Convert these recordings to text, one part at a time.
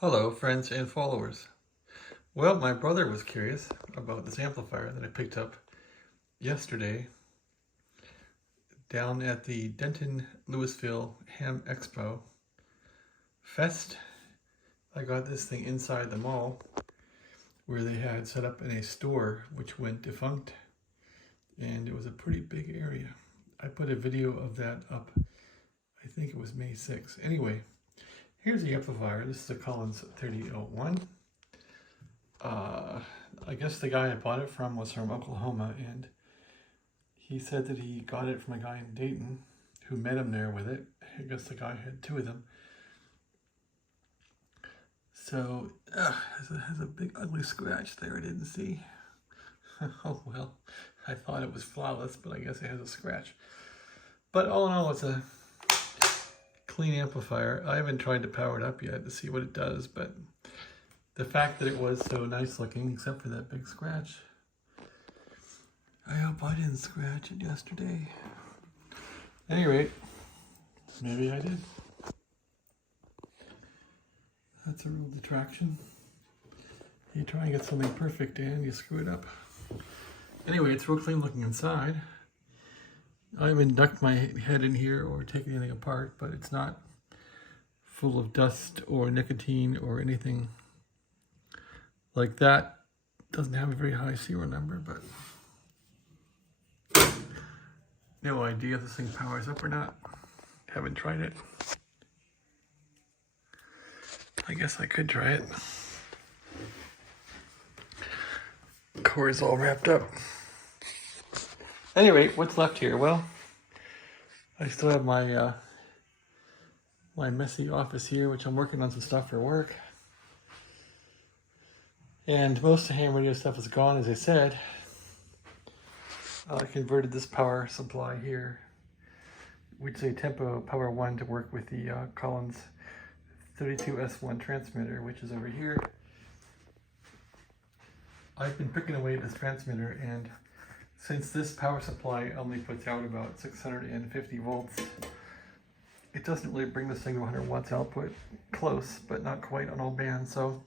Hello, friends and followers. Well, my brother was curious about this amplifier that I picked up yesterday down at the Denton Louisville Ham Expo Fest. I got this thing inside the mall where they had set up in a store which went defunct, and it was a pretty big area. I put a video of that up, I think it was May 6th. Anyway, here's the amplifier. This is a Collin 3001. I guess the guy I bought it from was from Oklahoma, and he said that he got it from a guy in Dayton who met him there with it. I guess the guy had two of them. So, it has a big ugly scratch there I didn't see. Oh well, I thought it was flawless, but I guess it has a scratch. But all in all, it's a clean amplifier. I haven't tried to power it up yet to see what it does, but the fact that it was so nice looking, except for that big scratch. I hope I didn't scratch it yesterday. At any rate, maybe I did. That's a real detraction. You try and get something perfect and you screw it up. Anyway, it's real clean looking inside. I haven't ducked my head in here or taken anything apart, but it's not full of dust or nicotine or anything like that. Doesn't have a very high serial number, but no idea if this thing powers up or not. Haven't tried it. I guess I could try it. Cord's all wrapped up. Anyway, what's left here? Well, I still have my my messy office here, which I'm working on some stuff for work. And most of the ham radio stuff is gone, as I said. I converted this power supply here, which is a Tempo Power 1, to work with the Collins 32S1 transmitter, which is over here. I've been picking away at this transmitter, and since this power supply only puts out about 650 volts, it doesn't really bring this thing to 100 watts output. Close, but not quite on all bands. So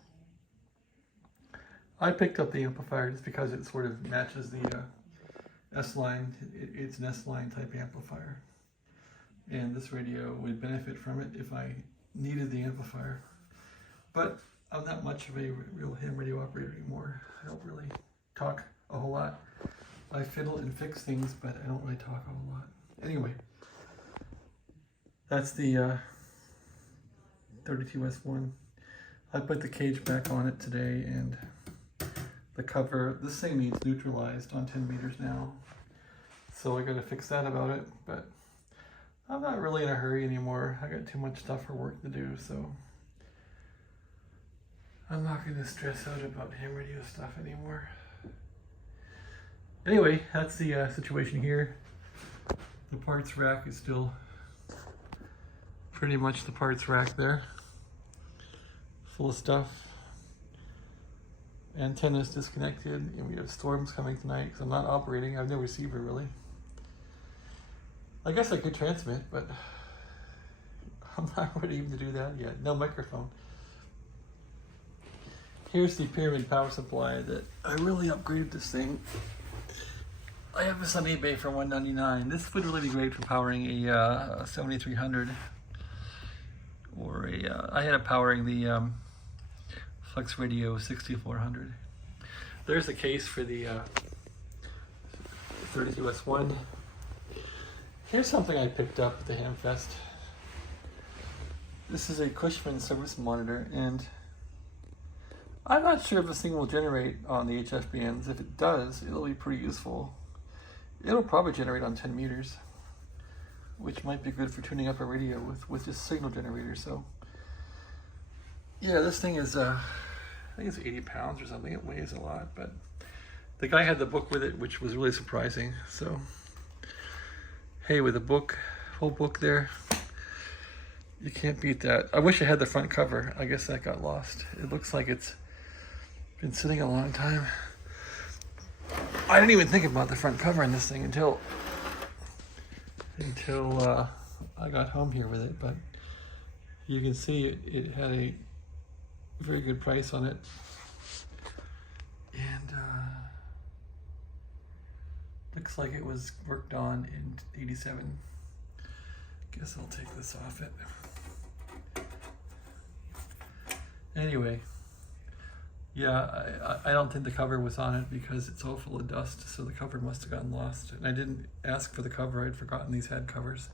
I picked up the amplifier just because it sort of matches the S-line. It's an S-line type amplifier. And this radio would benefit from it if I needed the amplifier. But I'm not much of a real ham radio operator anymore. I don't really talk a whole lot. I fiddle and fix things, but I don't really talk a whole lot. Anyway, that's the 32S1. I put the cage back on it today, and the cover, this thing needs neutralized on 10 meters now. So I gotta fix that about it, but I'm not really in a hurry anymore. I got too much stuff for work to do, so I'm not gonna stress out about ham radio stuff anymore. Anyway, that's the situation here. The parts rack is still pretty much the parts rack there, full of stuff. Antenna's disconnected, and we have storms coming tonight because I'm not operating. I have no receiver really. I guess I could transmit, but I'm not ready even to do that yet. No microphone. Here's the pyramid power supply that I really upgraded this thing. I have this on eBay for $199. This would really be great for powering a 7300 or a. I had it powering the Flex Radio 6400. There's the case for the 32S1. Here's something I picked up at the Hamfest. This is a Cushman service monitor, and I'm not sure if this thing will generate on the HF bands. If it does, it'll be pretty useful. It'll probably generate on 10 meters, which might be good for tuning up a radio with just signal generators. So yeah, this thing is, I think it's 80 pounds or something. It weighs a lot, but the guy had the book with it, which was really surprising. So hey, with a book, whole book there, you can't beat that. I wish I had the front cover. I guess that got lost. It looks like it's been sitting a long time. I didn't even think about the front cover on this thing until I got home here with it, but you can see it had a very good price on it. And looks like it was worked on in '87. Guess I'll take this off it. Anyway, yeah, I don't think the cover was on it because it's all full of dust, so the cover must have gotten lost. And I didn't ask for the cover, I'd forgotten these had covers.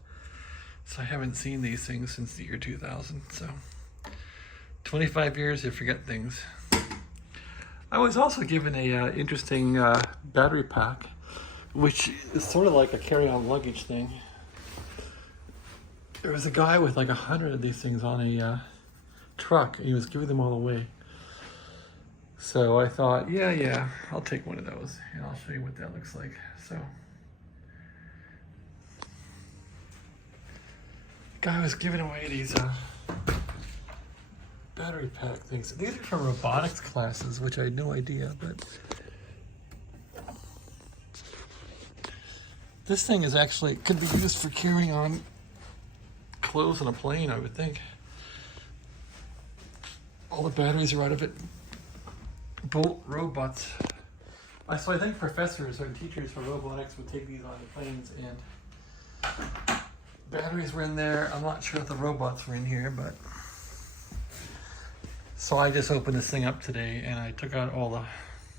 So I haven't seen these things since the year 2000, so 25 years, you forget things. I was also given a interesting battery pack, which is sort of like a carry-on luggage thing. There was a guy with like 100 of these things on a truck, and he was giving them all away. So I thought, yeah, I'll take one of those, and I'll show you what that looks like. So, the guy was giving away these battery pack things. These are from robotics classes, which I had no idea, but this thing is actually, could be used for carrying on clothes on a plane, I would think. All the batteries are out of it. Bolt robots. So I think professors or teachers for robotics would take these on the planes, and batteries were in there. I'm not sure if the robots were in here, but so I just opened this thing up today and I took out all the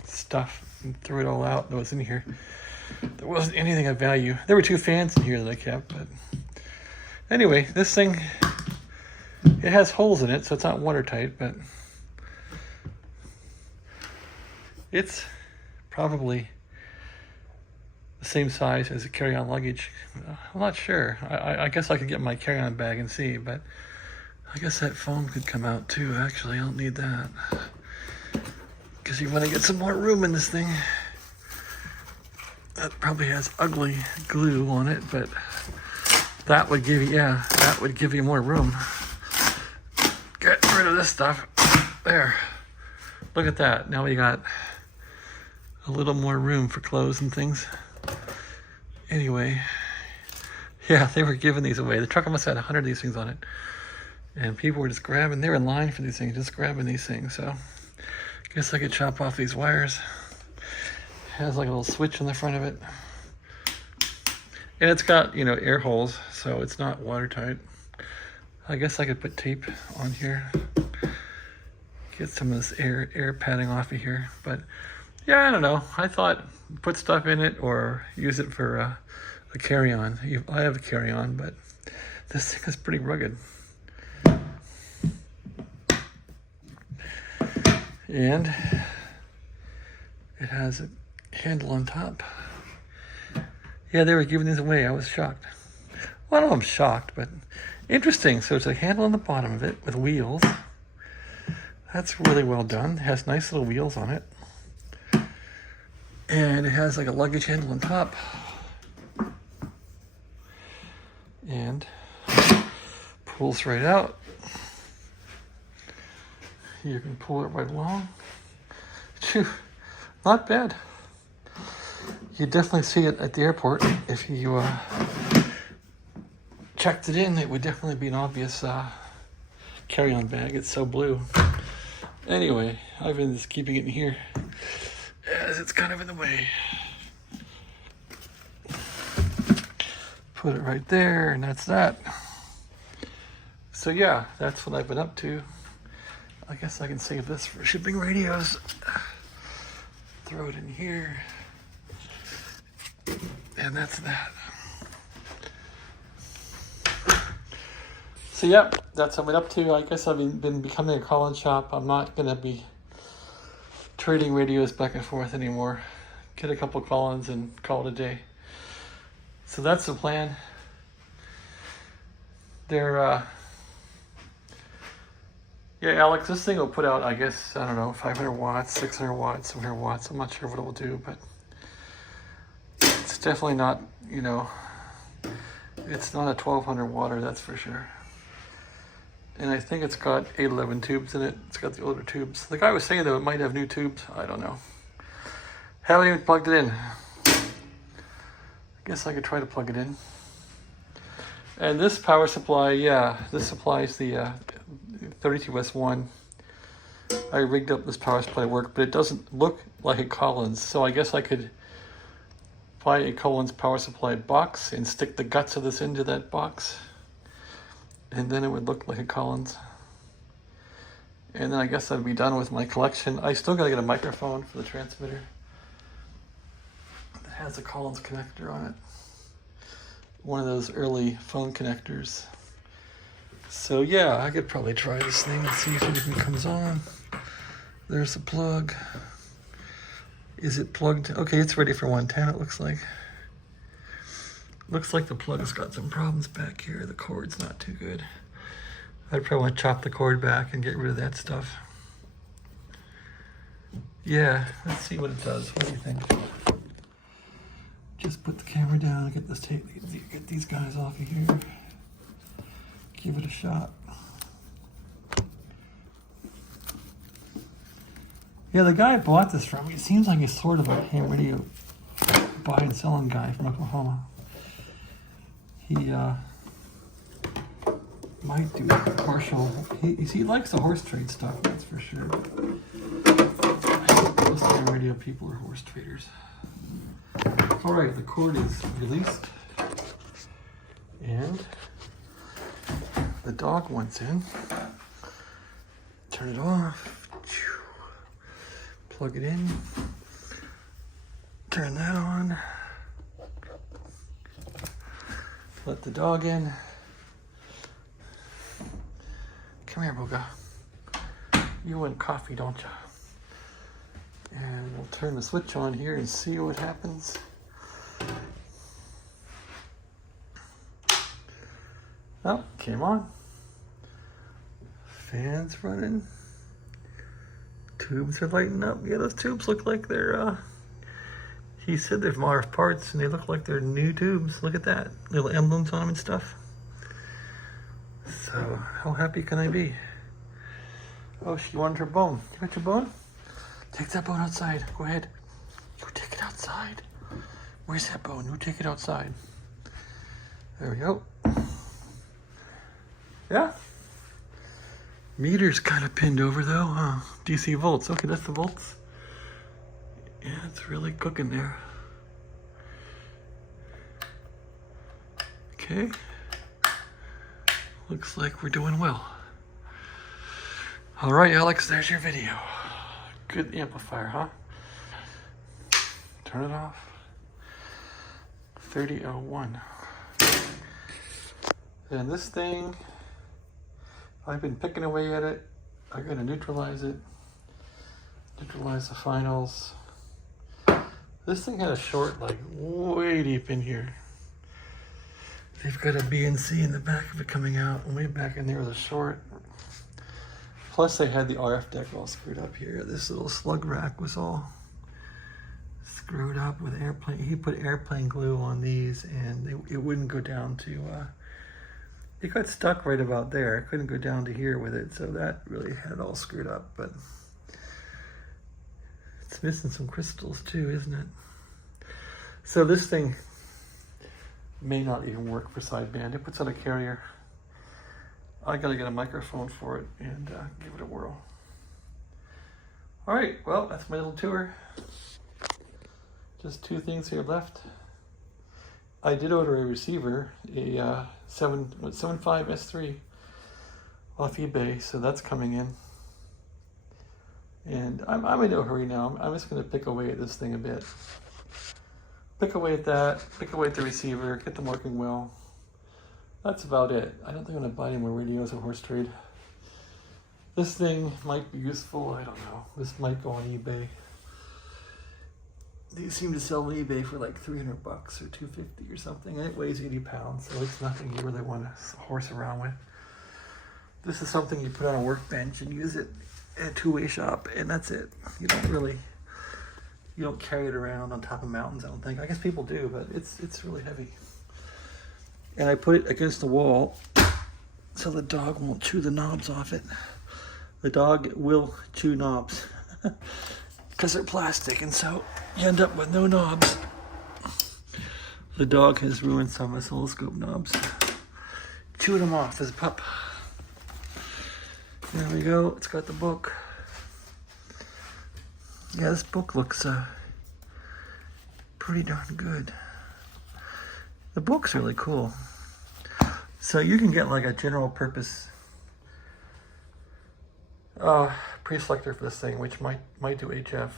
stuff and threw it all out that was in here. There wasn't anything of value. There were 2 fans in here that I kept, but anyway, this thing, it has holes in it, so it's not watertight, but it's probably the same size as a carry-on luggage. I'm not sure. I guess I could get my carry-on bag and see, but I guess that foam could come out too. Actually, I don't need that, because you want to get some more room in this thing. That probably has ugly glue on it, but that would give you, that would give you more room. Get rid of this stuff. There. Look at that. Now we got a little more room for clothes and things. Anyway, yeah, they were giving these away. The truck almost had 100 of these things on it. And people were just grabbing, they were in line for these things, just grabbing these things. So I guess I could chop off these wires. It has like a little switch on the front of it. And it's got, air holes, so it's not watertight. I guess I could put tape on here. Get some of this air padding off of here. But yeah, I don't know. I thought put stuff in it or use it for a carry-on. I have a carry-on, but this thing is pretty rugged. And it has a handle on top. Yeah, they were giving these away. I was shocked. Well, I don't know if I'm shocked, but interesting. So it's a handle on the bottom of it with wheels. That's really well done. It has nice little wheels on it. And it has like a luggage handle on top. And pulls right out. You can pull it right along. Phew, not bad. You definitely see it at the airport. If you checked it in, it would definitely be an obvious carry-on bag. It's so blue. Anyway, I've been just keeping it in here as it's kind of in the way. Put it right there, and that's that. So yeah, that's what I've been up to. I guess I can save this for shipping radios. Throw it in here. And that's that. So yeah, that's what I've been up to. I guess I've been becoming a Collin shop. I'm not going to be trading radios back and forth anymore. Get a couple Collins and call it a day. So that's the plan. They're yeah, Alex, this thing will put out, I guess, I don't know, 500 watts, 600 watts, 700 watts. I'm not sure what it will do, but it's definitely not, it's not a 1200 watt, that's for sure. And I think it's got 811 tubes in it. It's got the older tubes. The guy was saying, though, it might have new tubes. I don't know. Haven't even plugged it in. I guess I could try to plug it in. And this power supply, yeah, this supplies the 32S1 I rigged up this power supply work, but it doesn't look like a Collins. So I guess I could buy a Collins power supply box and stick the guts of this into that box. And then it would look like a Collins. And then I guess I'd be done with my collection. I still gotta get a microphone for the transmitter that has a Collins connector on it. One of those early phone connectors. So yeah, I could probably try this thing and see if anything comes on. There's the plug. Is it plugged? Okay, it's ready for 110, it looks like. Looks like the plug's got some problems back here. The cord's not too good. I'd probably want to chop the cord back and get rid of that stuff. Yeah, let's see what it does. What do you think? Just put the camera down and get this tape, get these guys off of here. Give it a shot. Yeah, the guy I bought this from, he seems like he's sort of a ham radio buy and selling guy from Oklahoma. He might do partial. He likes the horse trade stuff, that's for sure. Most ham radio people are horse traders. All right, the cord is released, and the dog wants in. Turn it off. Plug it in. Turn that on. Let the dog in. Come here, Booga. You want coffee, don't you? And we'll turn the switch on here and see what happens. Oh, came on. Fans running. Tubes are lighting up. Yeah, those tubes look like they're, he said they're modern parts and they look like they're new tubes. Look at that. Little emblems on them and stuff. So, how happy can I be? Oh, she wanted her bone. You got your bone? Take that bone outside. Go ahead. You take it outside. Where's that bone? You take it outside. There we go. Yeah. Meter's kind of pinned over though, huh? DC volts. Okay, that's the volts. Yeah, it's really cooking there. Okay. Looks like we're doing well. All right, Alex, there's your video. Good amplifier, huh? Turn it off. 3001. And this thing, I've been picking away at it. I gotta neutralize it. Neutralize the finals. This thing had a short like way deep in here. They've got a B and C in the back of it coming out, and way back in there was a short. Plus they had the RF deck all screwed up here. This little slug rack was all screwed up with airplane. He put airplane glue on these and it wouldn't go down to, it got stuck right about there. I couldn't go down to here with it, so that really had it all screwed up, but it's missing some crystals too, isn't it? So this thing may not even work for sideband. It puts out a carrier. I gotta get a microphone for it and give it a whirl. All right, well, that's my little tour. Just two things here left. I did order a receiver, a 7.5 S3 off eBay, so that's coming in. And I'm in no hurry now. I'm just gonna pick away at this thing a bit. Pick away at that, pick away at the receiver, get them working well. That's about it. I don't think I'm gonna buy any more radios or horse trade. This thing might be useful, I don't know. This might go on eBay. These seem to sell on eBay for like $300 or $250 or something. And it weighs 80 pounds, so it's nothing you really want to horse around with. This is something you put on a workbench and use it at a two-way shop, and that's it. You don't carry it around on top of mountains, I don't think. I guess people do, but it's really heavy. And I put it against the wall so the dog won't chew the knobs off it. The dog will chew knobs because they're plastic, and so you end up with no knobs. The dog has ruined some oscilloscope knobs. Chewed them off as a pup. There we go, it's got the book. Yeah, this book looks pretty darn good. The book's really cool. So you can get like a general purpose pre-selector for this thing, which might do HF.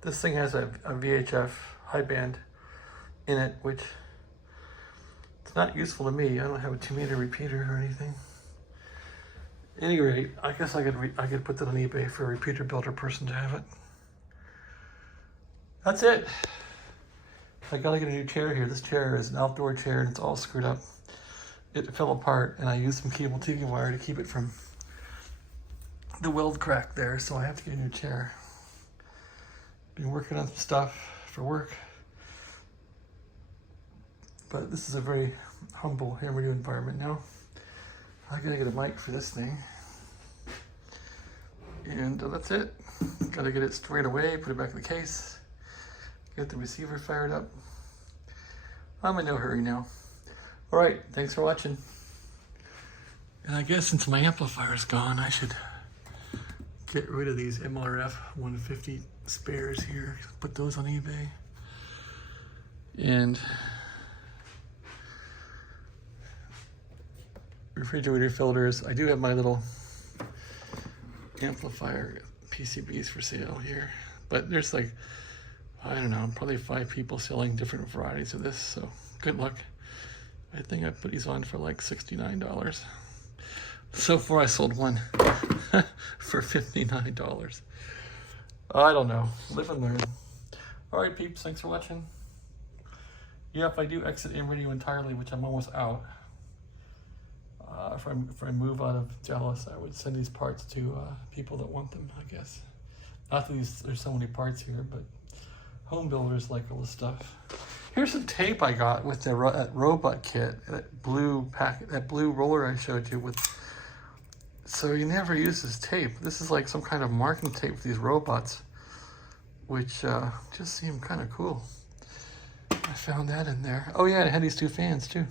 This thing has a VHF high band in it, which it's not useful to me. I don't have a 2-meter repeater or anything. At any rate, I guess I could put that on eBay for a repeater builder person to have it. That's it. I gotta get a new chair here. This chair is an outdoor chair and it's all screwed up. It fell apart and I used some cable TV wire to keep it from the weld crack there, so I have to get a new chair. Been working on some stuff for work. But this is a very humble hammer new environment now. I gotta get a mic for this thing. And that's it. Gotta get it straight away, put it back in the case, get the receiver fired up. I'm in no hurry now. All right, thanks for watching. And I guess since my amplifier is gone, I should get rid of these MRF 150 spares here. Put those on eBay. And refrigerator filters. I do have my little amplifier PCBs for sale here, but there's like, I don't know, probably 5 people selling different varieties of this, so good luck. I think I put these on for like $69. So far I sold one for $59. I don't know, live and learn. All right, peeps, thanks for watching. Yeah, if I do exit AM radio entirely, which I'm almost out, if I move out of Dallas, I would send these parts to people that want them, I guess. Not that there's so many parts here, but home builders like all this stuff. Here's some tape I got with that robot kit, that blue packet, that blue roller I showed you with. So you never use this tape. This is like some kind of marking tape for these robots, which just seem kind of cool. I found that in there. Oh yeah, it had these 2 fans too.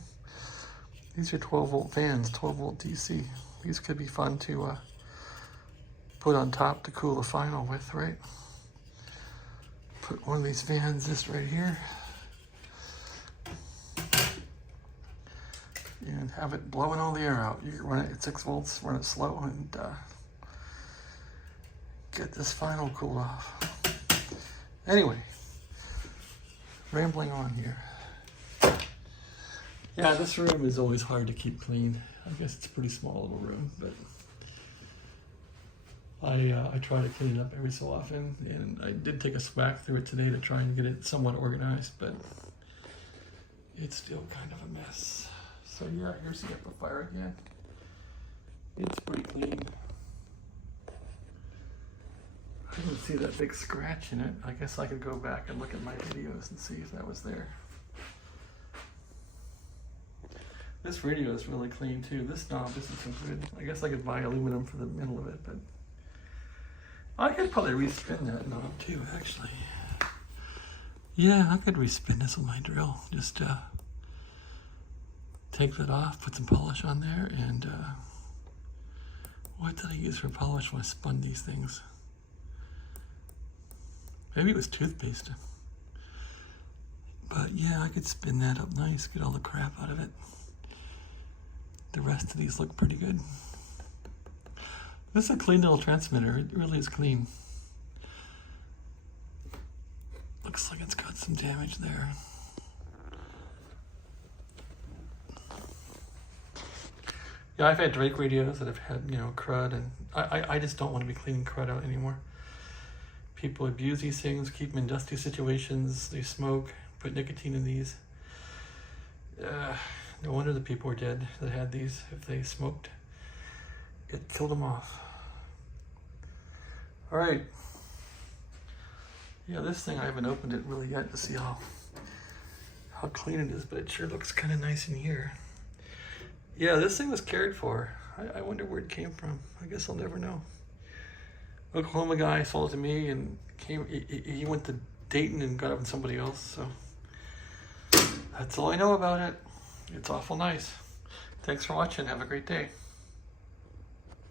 These are 12-volt fans, 12-volt DC. These could be fun to put on top to cool the final with, right? Put one of these fans just right here. And have it blowing all the air out. You can run it at 6 volts, run it slow, and get this final cooled off. Anyway, rambling on here. Yeah, this room is always hard to keep clean. I guess it's a pretty small little room, but I try to clean it up every so often, and I did take a swack through it today to try and get it somewhat organized, but it's still kind of a mess. So yeah, here's the amplifier again. It's pretty clean. I didn't see that big scratch in it. I guess I could go back and look at my videos and see if that was there. This radio is really clean too. This knob isn't so good. I guess I could buy aluminum for the middle of it, but I could probably respin that knob too, actually. Yeah, I could respin this with my drill. Just take that off, put some polish on there, and what did I use for polish when I spun these things? Maybe it was toothpaste. But yeah, I could spin that up nice, get all the crap out of it. The rest of these look pretty good. This is a clean little transmitter. It really is clean. Looks like it's got some damage there. Yeah, I've had Drake radios that have had, you know, crud, and I just don't want to be cleaning crud out anymore. People abuse these things, keep them in dusty situations, they smoke, put nicotine in these. No wonder the people were dead that had these. If they smoked, it killed them off. All right. Yeah, this thing, I haven't opened it really yet to see how clean it is, but it sure looks kind of nice in here. Yeah, this thing was cared for. I wonder where it came from. I guess I'll never know. Oklahoma guy sold it to me, and he went to Dayton and got it from somebody else, so that's all I know about it. It's awful nice. Thanks for watching. Have a great day.